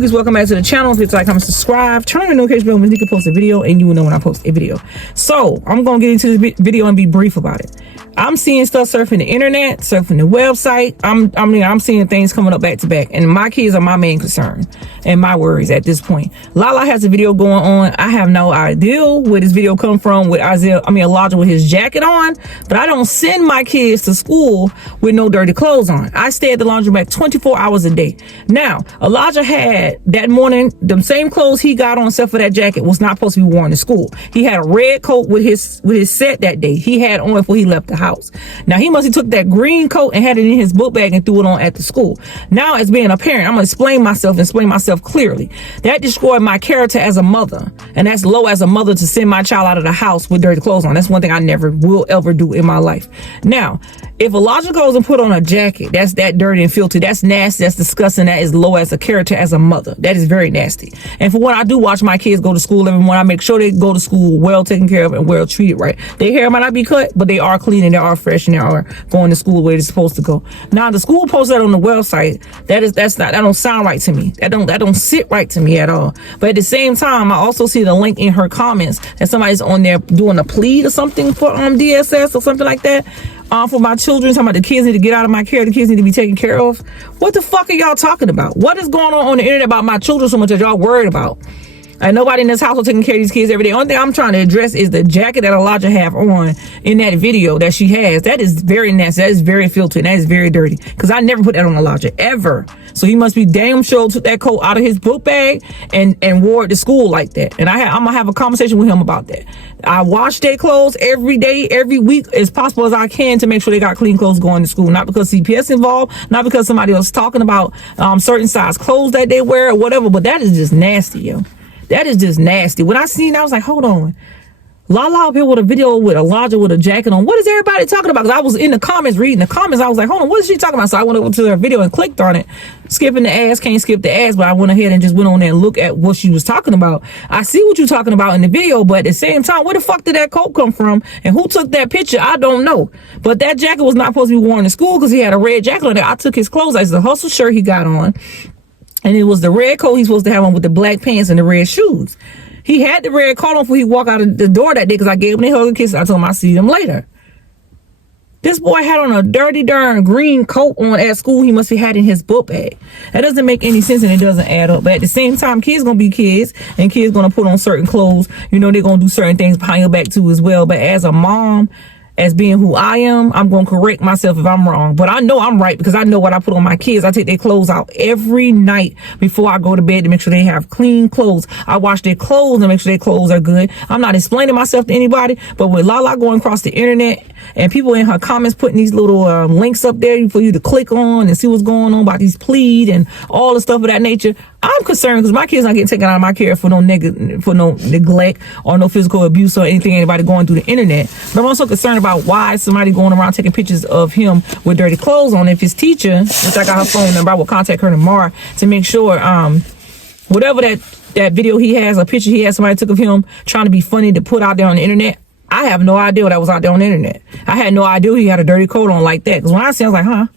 Cookies, welcome back to the channel. If you like, comment, subscribe, turn on the notification bell when you can post a video, and you will know when I post a video. So I'm gonna get into this video and be brief about it. I'm seeing stuff surfing the internet, surfing the website. I'm seeing things coming up back to back, and my kids are my main concern and my worries at this point. Lala has a video going on. I have no idea where this video come from with Elijah with his jacket on, but I don't send my kids to school with no dirty clothes on. I stay at the laundromat 24 hours a day. Now, Elijah had that morning the same clothes he got on, except for that jacket was not supposed to be worn to school. He had a red coat with his set that day. He had on before he left the house. Now he must have took that green coat and had it in his book bag and threw it on at the school. Now, as being a parent, I'm gonna explain myself clearly. That destroyed my character as a mother, and that's low as a mother to send my child out of the house with dirty clothes on. That's one thing I never will ever do in my life. Now, if Elijah goes and put on a jacket that's that dirty and filthy, that's nasty, that's disgusting, that is low as a character as a mother. That is very nasty. And for what I do watch my kids go to school every morning, I make sure they go to school well taken care of and well treated right. Their hair might not be cut, but they are clean and they are fresh and they are going to school where they're supposed to go. Now, the school posts that on the website, that don't sound right to me. That don't sit right to me at all. But at the same time, I also see the link in her comments that somebody's on there doing a plea or something for DSS or something like that. For my children, talking about the kids need to get out of my care, the kids need to be taken care of. What the fuck are y'all talking about? What is going on the internet about my children so much that y'all worried about? And nobody in this household taking care of these kids every day. Only thing I'm trying to address is the jacket that Elijah have on in that video that she has. That is very nasty. That is very filthy. And that is very dirty. Because I never put that on Elijah, ever. So he must be damn sure took that coat out of his book bag and wore it to school like that. And I'm going to have a conversation with him about that. I wash their clothes every day, every week, as possible as I can to make sure they got clean clothes going to school. Not because CPS involved, not because somebody else talking about certain size clothes that they wear or whatever, but that is just nasty, yo. That is just nasty. When I seen that, I was like, hold on. Lala up here with a video with Elijah with a jacket on. What is everybody talking about? Because I was in the comments, reading the comments. I was like, hold on, what is she talking about? So I went over to her video and clicked on it. Skipping the ass, can't skip the ass, but I went ahead and just went on there and looked at what she was talking about. I see what you're talking about in the video, but at the same time, where the fuck did that coat come from? And who took that picture? I don't know. But that jacket was not supposed to be worn to school because he had a red jacket on there. I took his clothes. It's the hustle shirt he got on. And it was the red coat he's supposed to have on with the black pants and the red shoes. He had the red coat on before he walked out of the door that day because I gave him a hug and kiss. I told him I'd see him later. This boy had on a dirty darn green coat on at school he must have had in his book bag. That doesn't make any sense and it doesn't add up. But at the same time, kids gonna be kids and kids gonna put on certain clothes. You know, they're gonna do certain things behind your back too as well. But as a mom, as being who I am, I'm going to correct myself if I'm wrong. But I know I'm right because I know what I put on my kids. I take their clothes out every night before I go to bed to make sure they have clean clothes. I wash their clothes and make sure their clothes are good. I'm not explaining myself to anybody, but with Lala going across the internet and people in her comments putting these little links up there for you to click on and see what's going on about these plead and all the stuff of that nature, I'm concerned because my kids not getting taken out of my care for no neglect or no physical abuse or anything anybody going through the internet. But I'm also concerned about why somebody going around taking pictures of him with dirty clothes on. If his teacher, which I got her phone number, I will contact her tomorrow to make sure whatever that video he has, a picture he has somebody took of him trying to be funny to put out there on the internet. I have no idea what that was out there on the internet. I had no idea he had a dirty coat on like that. Because when I see it, I was like,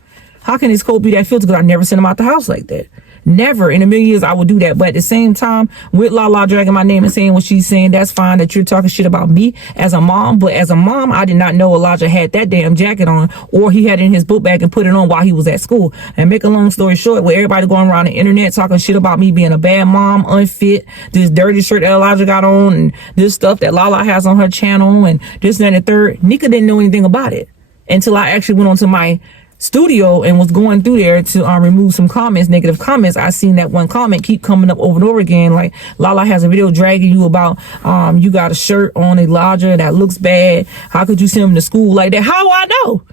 how can his coat be that filthy? Because I never sent him out the house like that. Never in a million years I would do that. But at the same time, with Lala dragging my name and saying what she's saying, that's fine that you're talking shit about me as a mom. But as a mom, I did not know Elijah had that damn jacket on, or he had it in his book bag and put it on while he was at school. And make a long story short, with everybody going around the internet talking shit about me being a bad mom, unfit, this dirty shirt that Elijah got on, and this stuff that Lala has on her channel, and this and that and the third, Nika didn't know anything about it until I actually went onto my studio and was going through there to remove some comments, negative comments. I seen that one comment keep coming up over and over again, like Lala has a video dragging you about you got a shirt on Elijah that looks bad, how could you send him to school like that? How I know?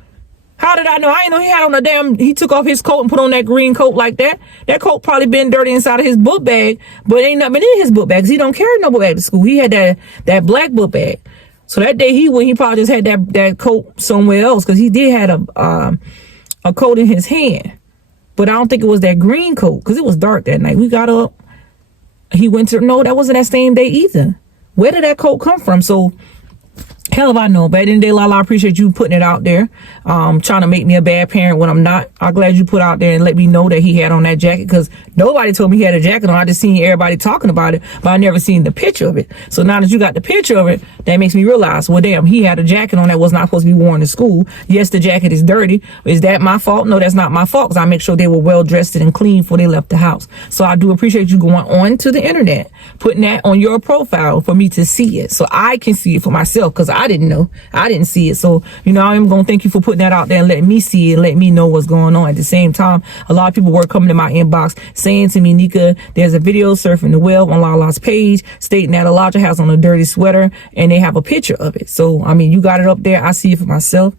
How did I know? I didn't know he had on he took off his coat and put on that green coat like that. That coat probably been dirty inside of his book bag, but ain't not been in his book bag because he don't carry no book bag to school. He had that black book bag. So that day he probably just had that coat somewhere else because he did have a coat in his hand. But I don't think it was that green coat because it was dark that night. We got up. He went to, no, that wasn't that same day either. Where did that coat come from? So Hell if I know. But at the end of the day, Lala, I appreciate you putting it out there. Trying to make me a bad parent when I'm not. I'm glad you put out there and let me know that he had on that jacket, because nobody told me he had a jacket on. I just seen everybody talking about it, but I never seen the picture of it. So now that you got the picture of it, that makes me realize, well, damn, he had a jacket on that was not supposed to be worn to school. Yes, the jacket is dirty. Is that my fault? No, that's not my fault, because I make sure they were well dressed and clean before they left the house. So I do appreciate you going on to the internet, putting that on your profile for me to see it, so I can see it for myself, because I didn't know. I didn't see it. So, you know, I'm going to thank you for putting that out there and letting me see it, let me know what's going on. At the same time, a lot of people were coming to my inbox saying to me, Nika, there's a video surfing the web on Lala's page stating that Elijah has on a dirty sweater, and they have a picture of it. So, I mean, you got it up there. I see it for myself.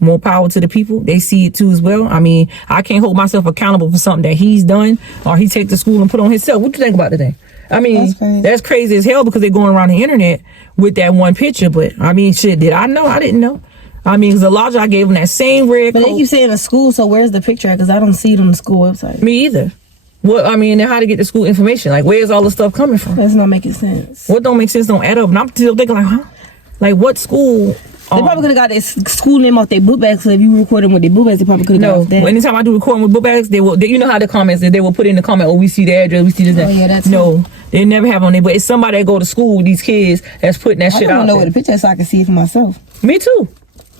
More power to the people. They see it too as well. I mean, I can't hold myself accountable for something that he's done or he take to school and put on himself. What you think about the thing? I mean, that's crazy as hell, because they're going around the internet with that one picture. But I mean, shit, did I know? I didn't know. I mean, because Elijah, I gave him that same red coat. But they keep saying a school, so where's the picture at? Because I don't see it on the school website. Me either. What, I mean, how to get the school information? Like, where's all the stuff coming from? That's not making sense. What don't make sense don't add up. And I'm still thinking like, huh? Like, what school? They probably could have got their school name off their book bags. So if you record them with their book bags, they probably could have got off that. Anytime I do recording with book bags, they will. You know how the comments, they will put in the comment, oh, we see the address, we see this. Oh, yeah, that's no. They never have on there, but it's somebody that go to school with these kids that's putting that shit out. I don't know what the picture is, so I can see it for myself. Me too,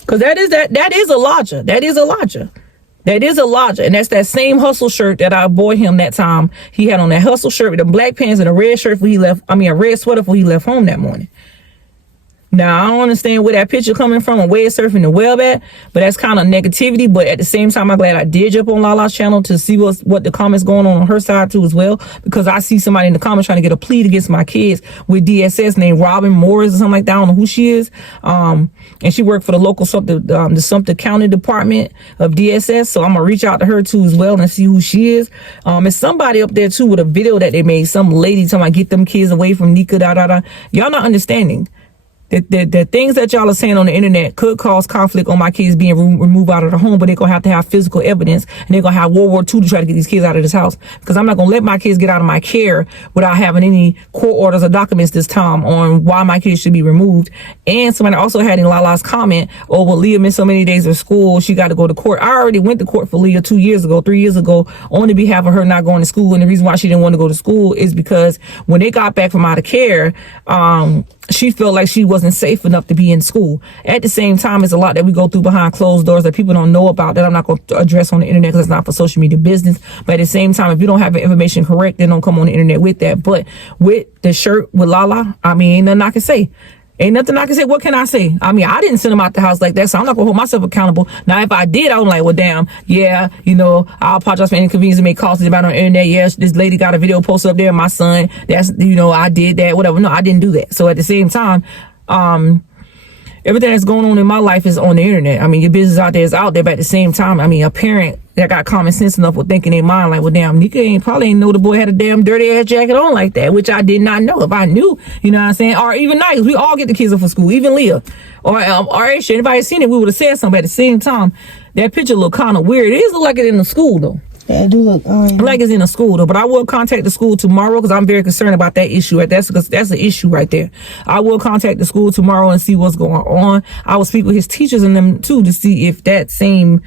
because that is Elijah. That is Elijah. That is Elijah, and that's that same hustle shirt that I bought him that time. He had on that hustle shirt with the black pants and a red shirt before he left. I mean, a red sweater before he left home that morning. Now, I don't understand where that picture coming from and where it's surfing the web at, but that's kind of negativity. But at the same time, I'm glad I did jump on Lala's channel to see what the comments going on her side too as well, because I see somebody in the comments trying to get a plea against my kids with DSS named Robin Morris or something like that. I don't know who she is. And she worked for the local the Sumter County Department of DSS. So I'm gonna reach out to her too as well and see who she is. It's somebody up there too with a video that they made. Some lady talking about get them kids away from Nika, Y'all not understanding. The things that y'all are saying on the internet could cause conflict on my kids being removed out of the home, but they're going to have physical evidence, and they're going to have World War II to try to get these kids out of this house, because I'm not going to let my kids get out of my care without having any court orders or documents this time on why my kids should be removed. And somebody also had in Lala's comment, oh, well, Leah missed so many days of school, she got to go to court. I already went to court for Leah 3 years ago, on the behalf of her not going to school. And the reason why she didn't want to go to school is because when they got back from out of care, she felt like she wasn't safe enough to be in school. At the same time, it's a lot that we go through behind closed doors that people don't know about, that I'm not going to address on the internet because it's not for social media business. But at the same time, if you don't have the information correct, then don't come on the internet with that. But with the shirt with Lala, I mean, ain't nothing I can say. Ain't nothing I can say. What can I say? I mean, I didn't send him out the house like that, so I'm not gonna hold myself accountable. Now, if I did, I'm like, well, damn, yeah, you know, I apologize for any inconvenience it may cause about on the internet. Yes, this lady got a video posted up there. My son, that's, you know, I did that, whatever. No, I didn't do that. So at the same time, everything that's going on in my life is on the internet. I mean, your business out there is out there, but at the same time, I mean, a parent that got common sense enough with thinking in their mind, like, well, damn, Nika probably ain't know the boy had a damn dirty ass jacket on like that, which I did not know. If I knew, you know what I'm saying? Or even nice, we all get the kids up for school, even Leah or Aisha. Anybody seen it, we would have said something. At the same time, that picture look kind of weird. It is look like it in the school though. Yeah, it do look like it's in a school though, but I will contact the school tomorrow because I'm very concerned about that issue. That's an issue right there. I will contact the school tomorrow and see what's going on. I will speak with his teachers and them too to see if that same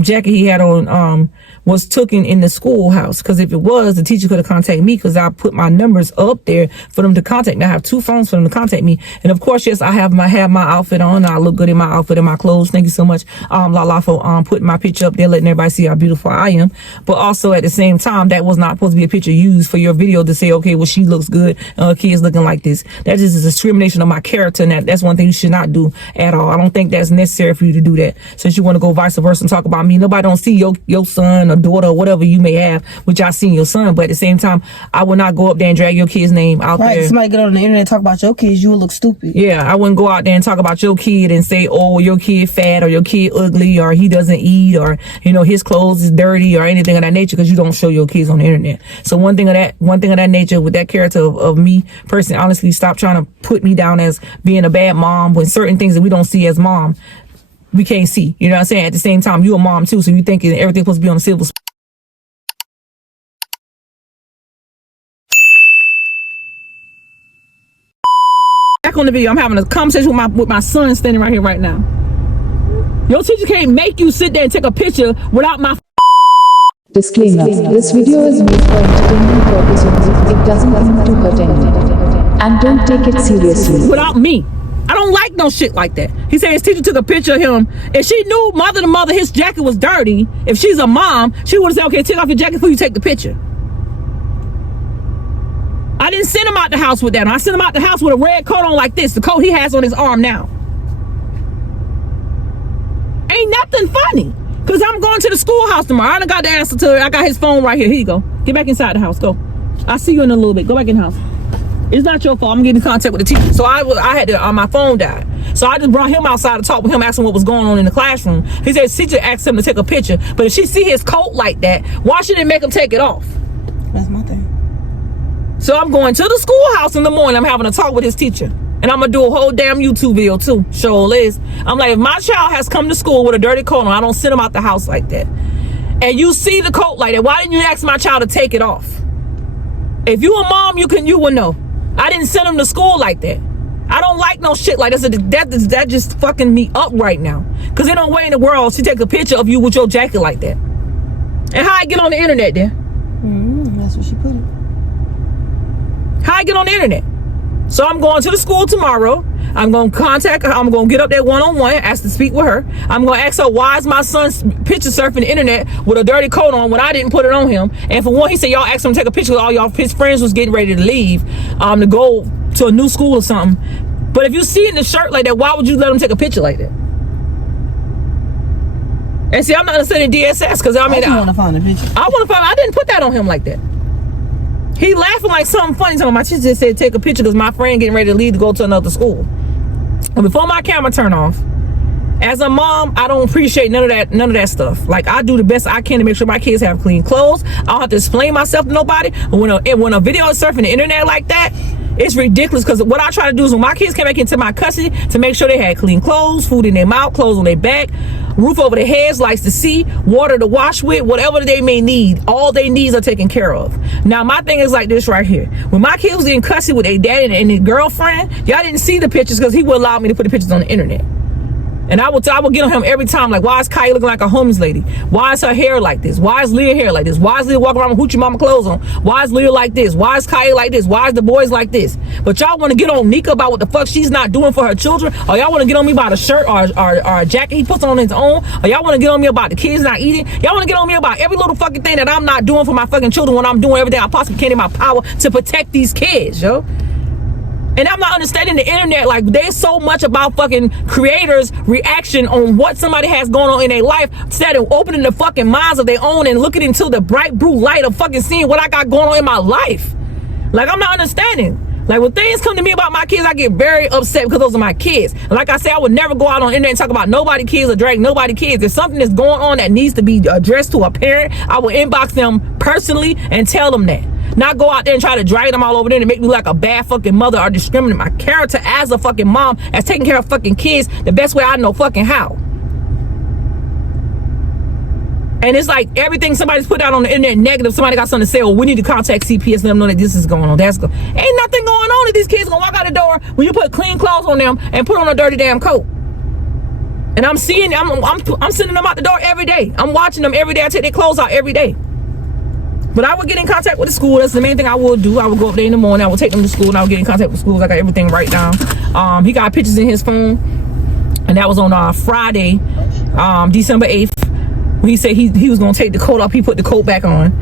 jacket he had on was taken in the schoolhouse. Because if it was, the teacher could have contacted me because I put my numbers up there for them to contact me. I have 2 phones for them to contact me, and of course, yes, I have my outfit on. I look good in my outfit and my clothes. Thank you so much, Lala, for putting my picture up there, letting everybody see how beautiful I am. But also at the same time, that was not supposed to be a picture used for your video to say, okay, well, she looks good, kids looking like this. That just is a discrimination of my character, and that's one thing you should not do at all. I don't think that's necessary for you to do that. Since you want to go vice versa and talk about me, nobody don't see your son or daughter or whatever you may have, which I seen your son, but at the same time, I would not go up there and drag your kid's name out there. Right, somebody get on the internet and talk about your kids, you would look stupid. Yeah, I wouldn't go out there and talk about your kid and say, oh, your kid fat or your kid ugly or he doesn't eat or, you know, his clothes is dirty or anything of that nature, because you don't show your kids on the internet. So one thing of that nature with that character of me personally, honestly, stop trying to put me down as being a bad mom when certain things that we don't see as mom, we can't see. You know what I'm saying? At the same time, you a mom too, so you think everything's supposed to be on a silver spoon. back on the video. I'm having a conversation with my son standing right here right now. Your teacher can't make you sit there and take a picture without my Disclaimer. This video is made for entertainment purposes only. It doesn't mean to hurt anyone. And don't take it seriously. without me. I don't like no shit like that. He said his teacher took a picture of him. If she knew mother to mother his jacket was dirty, if she's a mom, she would have said, okay, take off your jacket before you take the picture. I didn't send him out the house with that. I sent him out the house with a red coat on like this, the coat he has on his arm now. Ain't nothing funny. Because I'm going to the schoolhouse tomorrow. I done got the answer to it. I got his phone right here. Here you go. Get back inside the house. Go. I'll see you in a little bit. Go back in the house. It's not your fault. I'm getting in contact with the teacher. So I had to, my phone died. So I just brought him outside to talk with him, asking what was going on in the classroom. He said his teacher asked him to take a picture. But if she see his coat like that, why should it make him take it off? That's my thing. So I'm going to the schoolhouse in the morning. I'm having a talk with his teacher. And I'm going to do a whole damn YouTube video too. Show Liz. I'm like, if my child has come to school with a dirty coat on, I don't send him out the house like that. And you see the coat like that, why didn't you ask my child to take it off? If you a mom, you would know. I didn't send him to school like that. I don't like no shit like this. That just fucking me up right now. Because ain't no way in the world she take a picture of you with your jacket like that. And how I get on the internet then? That's what she put it. How I get on the internet? So I'm going to the school tomorrow. I'm going to contact her. I'm going to get up there one-on-one, ask to speak with her. I'm going to ask her, why is my son picture surfing the internet with a dirty coat on when I didn't put it on him? And for one, he said, y'all asked him to take a picture because all y'all, his friends was getting ready to leave to go to a new school or something. But if you see in the shirt like that, why would you let him take a picture like that? And see, I'm not understanding DSS because I want to find a picture. I want to find, I didn't put that on him like that. He laughing like something funny. So my teacher just said take a picture because my friend getting ready to leave to go to another school. And before my camera turned off, as a mom, I don't appreciate none of that stuff. Like, I do the best I can to make sure my kids have clean clothes. I don't have to explain myself to nobody. But when a video is surfing the internet like that, it's ridiculous. Because what I try to do is when my kids came back into my custody, to make sure they had clean clothes, food in their mouth, clothes on their back, roof over their heads, lights to see, water to wash with, whatever they may need. All their needs are taken care of. Now, my thing is like this right here. When my kids was in custody with their dad and their girlfriend, y'all didn't see the pictures because he would allow me to put the pictures on the internet. And I would get on him every time, like, why is Kai looking like a homeless lady? Why is her hair like this? Why is Leah hair like this? Why is Leah walking around with Hoochie Mama clothes on? Why is Leah like this? Why is Kai like this? Why is the boys like this? But y'all want to get on Nika about what the fuck she's not doing for her children? Or y'all want to get on me about a shirt or a jacket he puts on his own? Or y'all want to get on me about the kids not eating? Y'all want to get on me about every little fucking thing that I'm not doing for my fucking children when I'm doing everything I possibly can in my power to protect these kids, yo? And I'm not understanding the internet. Like, there's so much about fucking creators' reaction on what somebody has going on in their life instead of opening the fucking minds of their own and looking into the bright blue light of fucking seeing what I got going on in my life. Like, I'm not understanding. Like, when things come to me about my kids, I get very upset because those are my kids. And like I said, I would never go out on the internet and talk about nobody kids or drag nobody kids. If something is going on that needs to be addressed to a parent, I will inbox them personally and tell them that. Not go out there and try to drag them all over there and make me look like a bad fucking mother or discriminate my character as a fucking mom as taking care of fucking kids the best way I know fucking how. And it's like everything somebody's put out on the internet negative, somebody got something to say, well, we need to contact CPS and let them know that this is going on. Ain't nothing going on if these kids gonna walk out the door when you put clean clothes on them and put on a dirty damn coat. And I'm sending them out the door every day. I'm watching them every day. I take their clothes out every day. But I would get in contact with the school. That's the main thing I would do. I would go up there in the morning. I would take them to school and I would get in contact with schools. I got everything right down. He got pictures in his phone. And that was on Friday, December 8th. When he said he was going to take the coat off. He put the coat back on.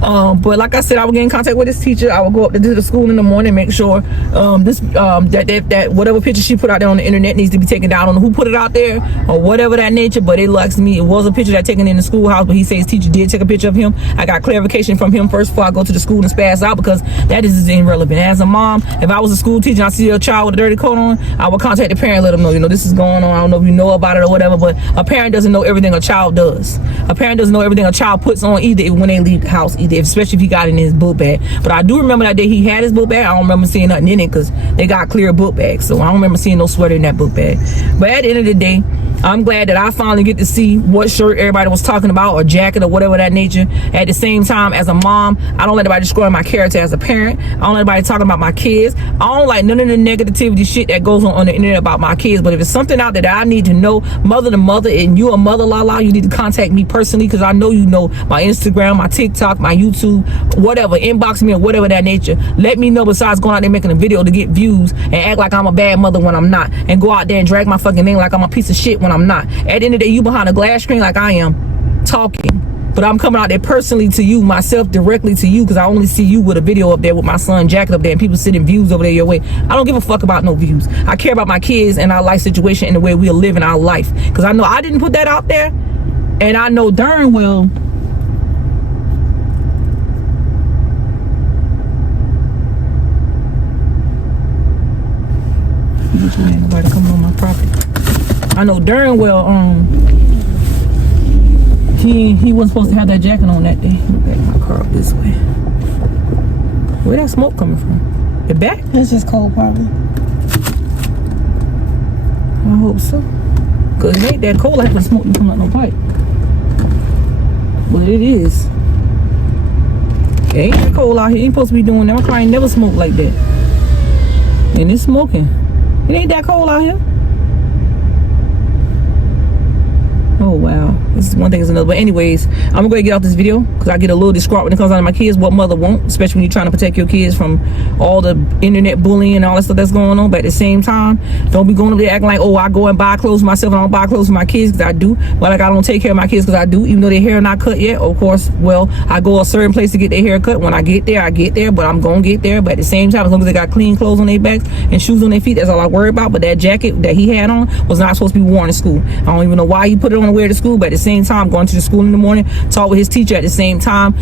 But like I said, I would get in contact with his teacher. I would go up to the school in the morning, make sure that whatever picture she put out there on the internet needs to be taken down. I don't know who put it out there or whatever that nature, but it looks to me it was a picture that taken in the schoolhouse. But he says his teacher did take a picture of him. I got clarification from him first before I go to the school and spaz out because that is irrelevant. As a mom, if I was a school teacher and I see a child with a dirty coat on, I would contact the parent, let them know, this is going on. I don't know if you know about it or whatever, but a parent doesn't know everything a child does. A parent doesn't know everything a child puts on either when they leave the house either. Especially if he got it in his book bag. But I do remember that day he had his book bag. I don't remember seeing nothing in it because they got clear book bags. So I don't remember seeing no sweater in that book bag. But at the end of the day, I'm glad that I finally get to see what shirt everybody was talking about, or jacket, or whatever that nature. At the same time, as a mom, I don't let anybody destroy my character as a parent. I don't let anybody talking about my kids. I don't like none of the negativity shit that goes on the internet about my kids. But if it's something out there that I need to know, mother to mother, and you a mother, Lala, you need to contact me personally, because I know you know my Instagram, my TikTok, my YouTube, whatever. Inbox me or whatever that nature. Let me know, besides going out there making a video to get views and act like I'm a bad mother when I'm not, and go out there and drag my fucking name like I'm a piece of shit when I'm not. At the end of the day, you behind a glass screen like I am, talking. But I'm coming out there personally to you, myself, directly to you, because I only see you with a video up there with my son jacket up there, and people sending views over there your way. I don't give a fuck about no views. I care about my kids and our life situation and the way we are living our life. Because I know I didn't put that out there, and I know darn well ain't nobody coming on my property. I know darn well he wasn't supposed to have that jacket on that day. Let me back my car up this way. Where that smoke coming from? The back? It's just cold, probably. I hope so. Cause it ain't that cold like the smoke come out no pipe. But it is. It ain't that cold out here. You ain't supposed to be doing that. My car ain't never smoked like that. And it's smoking. It ain't that cold out here. Oh wow, this is one thing is another. But anyways, I'm gonna go ahead and get off this video, because I get a little distraught when it comes down to my kids. What mother won't, especially when you're trying to protect your kids from all the internet bullying and all that stuff that's going on. But at the same time, don't be going up there acting like, oh, I go and buy clothes for myself and I don't buy clothes for my kids, because I do. But like, I don't take care of my kids, because I do, even though their hair not cut yet. Of course, well, I go a certain place to get their hair cut. When I get there, I get there, but I'm gonna get there. But at the same time, as long as they got clean clothes on their backs and shoes on their feet, that's all I worry about. But that jacket that he had on was not supposed to be worn to school. I don't even know why he put it on to wear to school, but at the same time, going to the school in the morning, talk with his teacher at the same time.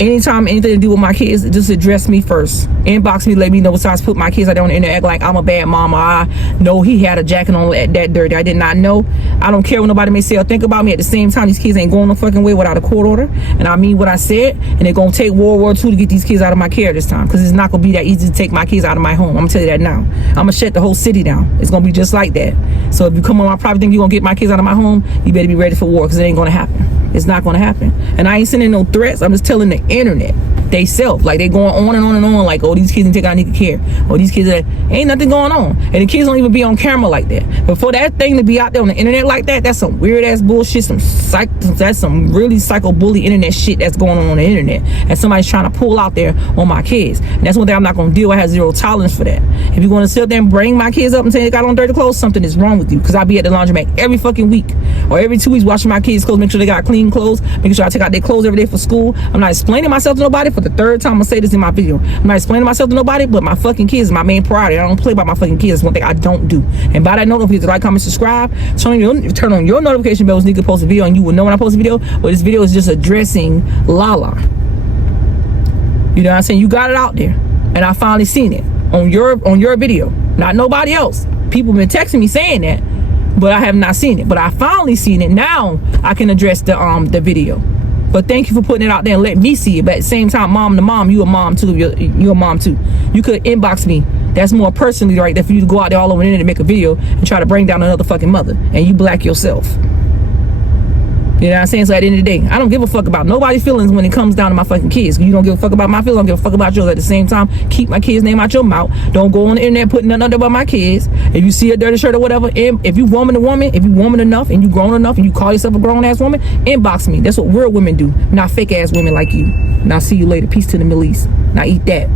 Anytime anything to do with my kids, just address me first. Inbox me, let me know. Besides, put my kids out there on the internet, act like I'm a bad mama. I know he had a jacket on that dirty. I did not know. I don't care what nobody may say or think about me. At the same time, these kids ain't going no fucking way without a court order. And I mean what I said. And they're going to take World War II to get these kids out of my care this time. Because it's not going to be that easy to take my kids out of my home. I'm going to tell you that now. I'm going to shut the whole city down. It's going to be just like that. So if you come on my property think you're going to get my kids out of my home, you better be ready for war, because it ain't going to happen. It's not going to happen. And I ain't sending no threats. I'm just telling the internet they self, like they going on and on and on, like, oh, these kids need to take out need care, or these kids ain't nothing going on, and the kids don't even be on camera like that. But for that thing to be out there on the internet like that, that's some weird ass bullshit. That's some really psycho bully internet shit that's going on the internet, and somebody's trying to pull out there on my kids. And that's one thing I'm not going to deal. I have zero tolerance for that. If you're going to sit there and bring my kids up and say they got on dirty clothes, something is wrong with you. Because I be at the laundromat every fucking week or every 2 weeks washing my kids' clothes, make sure they got clean clothes, making sure I take out their clothes every day for school. I'm not explaining myself to nobody. For the third time I'm gonna say this in my video, I'm not explaining myself to nobody, but my fucking kids is my main priority. I don't play about my fucking kids. That's one thing I don't do. And by that note, don't forget to like, comment, subscribe, turn on your notification bell so you can post a video, and you will know when I post a video. But this video is just addressing Lala. You know what I'm saying? You got it out there, and I finally seen it on your video, not nobody else. People been texting me saying that, but I have not seen it. But I finally seen it. Now I can address the video. But thank you for putting it out there and letting me see it. But at the same time, mom to mom, you a mom too. You're a mom too. You could inbox me. That's more personally right there for you to go out there all over the internet and make a video and try to bring down another fucking mother. And you black yourself. You know what I'm saying? So at the end of the day, I don't give a fuck about nobody's feelings when it comes down to my fucking kids. You don't give a fuck about my feelings. I don't give a fuck about yours. At the same time, keep my kids' name out your mouth. Don't go on the internet putting nothing about my kids. If you see a dirty shirt or whatever, if you woman to woman, if you woman enough and you grown enough and you call yourself a grown ass woman, inbox me. That's what real women do, not fake ass women like you. And I'll see you later. Peace to the Middle East. Now eat that.